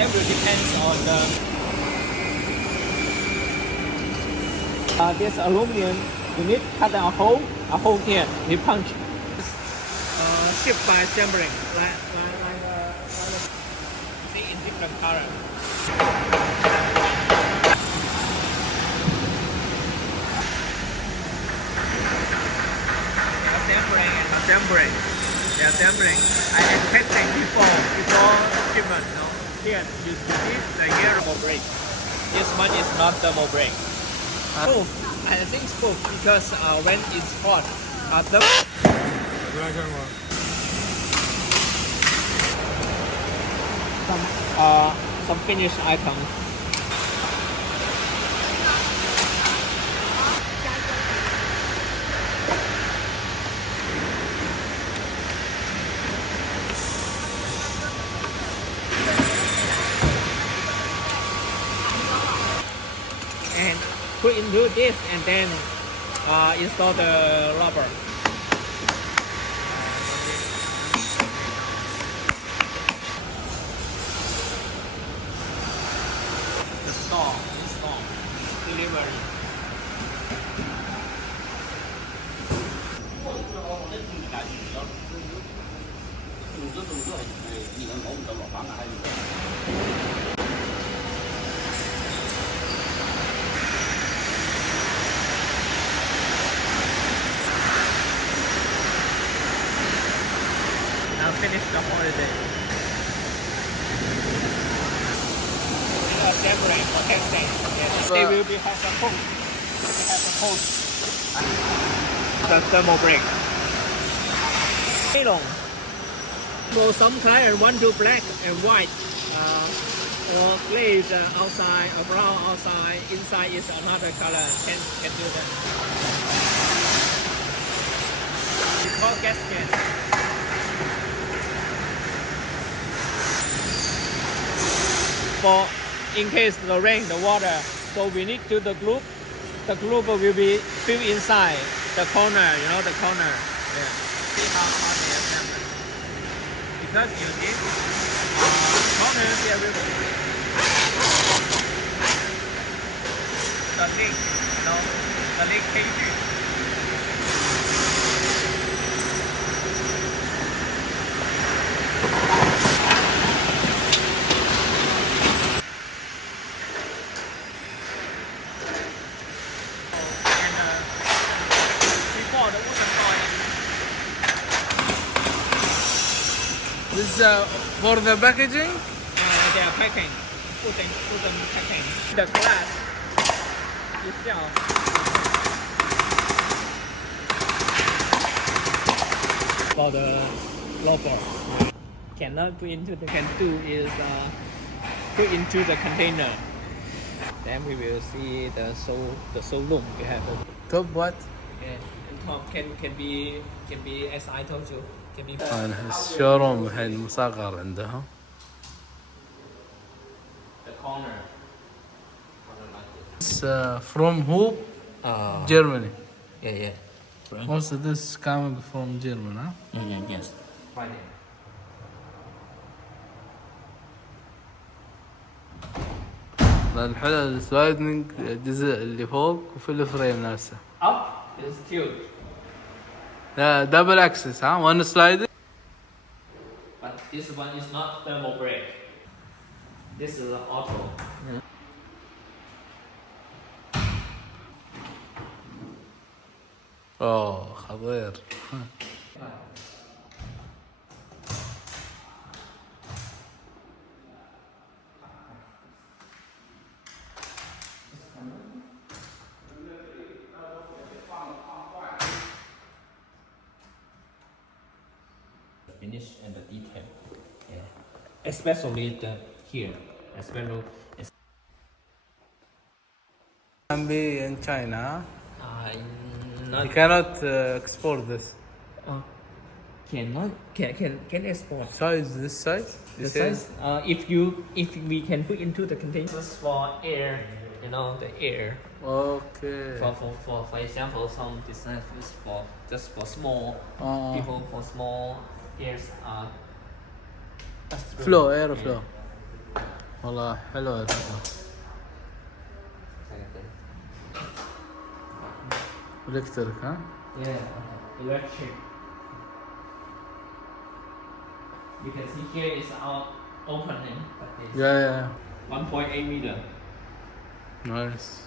Assembly depends on the this aluminum. You need cut a hole here. We punch. Shipped by assembling, like see in different color. Assembling. The assembling. I had testing before shipment. No? Here you see the yellow brake. This one is not double brake. I think spoke because when it's hot, the some finished items. And put into this and then install the rubber. The install, delivery. Now finish the holiday. Assembling for testing. Yes. They will be have a hose. The thermal brake. For some client want to black and white, or glaze outside, or brown outside, inside is another color. Can do that. It's called gasket. For in case the rain, the water, so we need to the glue. The glue will be filled inside the corner, the corner. Yeah. See how they assemble. Because you see, corner there will be the link, the link cage. This is for the packaging? They are packing, wooden packing. The glass itself. For the locker, cannot put into the can do is put into the container. Then we will see the showroom. We have the Top what? top can be as I told you. الشوروم الحين مصغر عندهم. The corner. It's from who? Germany. Yeah. Most of this coming from Germany, huh? Yeah, yes. Friday. الحلو السلايدنج الجزء اللي فوق وفي الفريم نفسه. Up is cute. Double axis, huh? One slide. But this one is not thermal brake. This is an auto. Oh, خطير. Finish and the detail. Yeah. Especially here. Especially. Can be in China. Not. You cannot export this. Can export. Size this size? The size. If we can put into the containers for air, the air. Okay. For example, some design is for just for small people, for small airs flow, air flow. والله حلوة الرقم. الكتريك ها؟ Yeah, electric. You can see here is our opening. Yeah. 1.8 meter. Nice.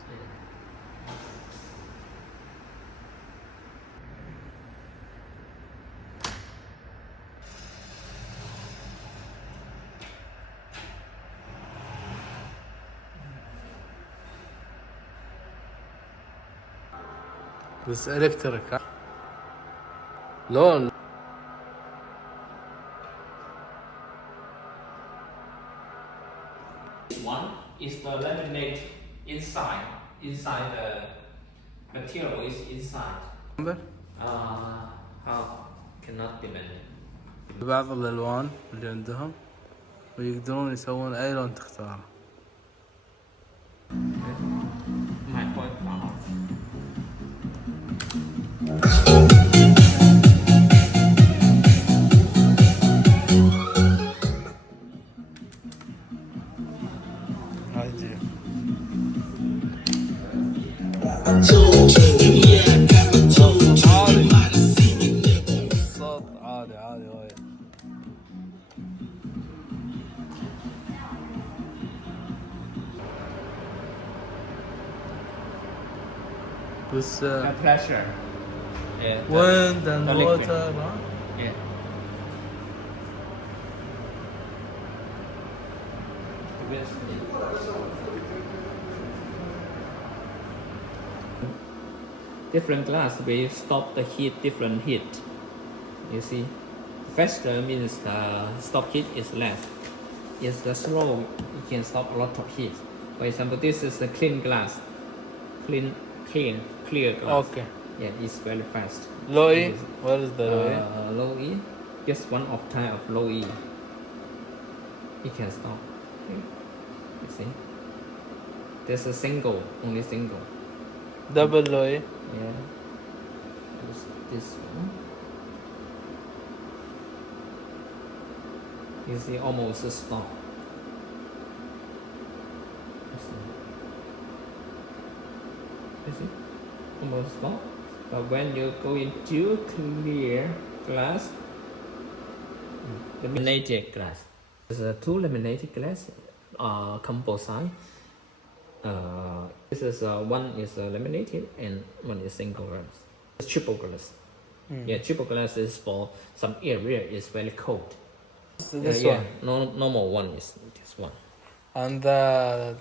بس الكتريك ها؟ لون. One is the laminate inside. Inside the material is inside. How cannot be managed. بعض الألوان اللي عندهم ويقدرون يسوون أي لون تختاره. My point out. الصوت عالي وايد. بس The pressure. Yeah. wind and the liquid. water ها؟ Yeah. Different glass will stop the heat, different heat. You see, faster means the stop heat is less. Is the slow, you can stop a lot of heat. For example, this is a clean glass, clear glass. Okay. Yeah, it's very fast. Low E? What is the low E? Low E, just one octave of low E. You can stop. You see, there's a single, only single. Double low E? Yeah. This one. You see, almost stop. You see, almost stop. But when you go into clear glass, laminated glass. There's two laminated glass, composite. This is one is laminated and one is single glass. It's triple glass. Yeah, triple glass is for some area is very cold. This yeah, one? normal one is this one. And the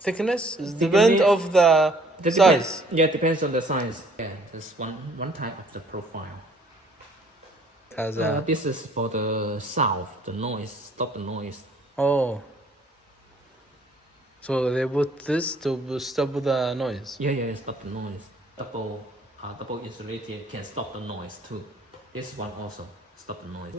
thickness is depend of the size? Yeah, depends on the size. Yeah, this one type of the profile. This is for the sound, the noise, stop the noise. Oh. So they put this to stop the noise? Yeah, stop the noise. Double insulated can stop the noise too. This one also stop the noise.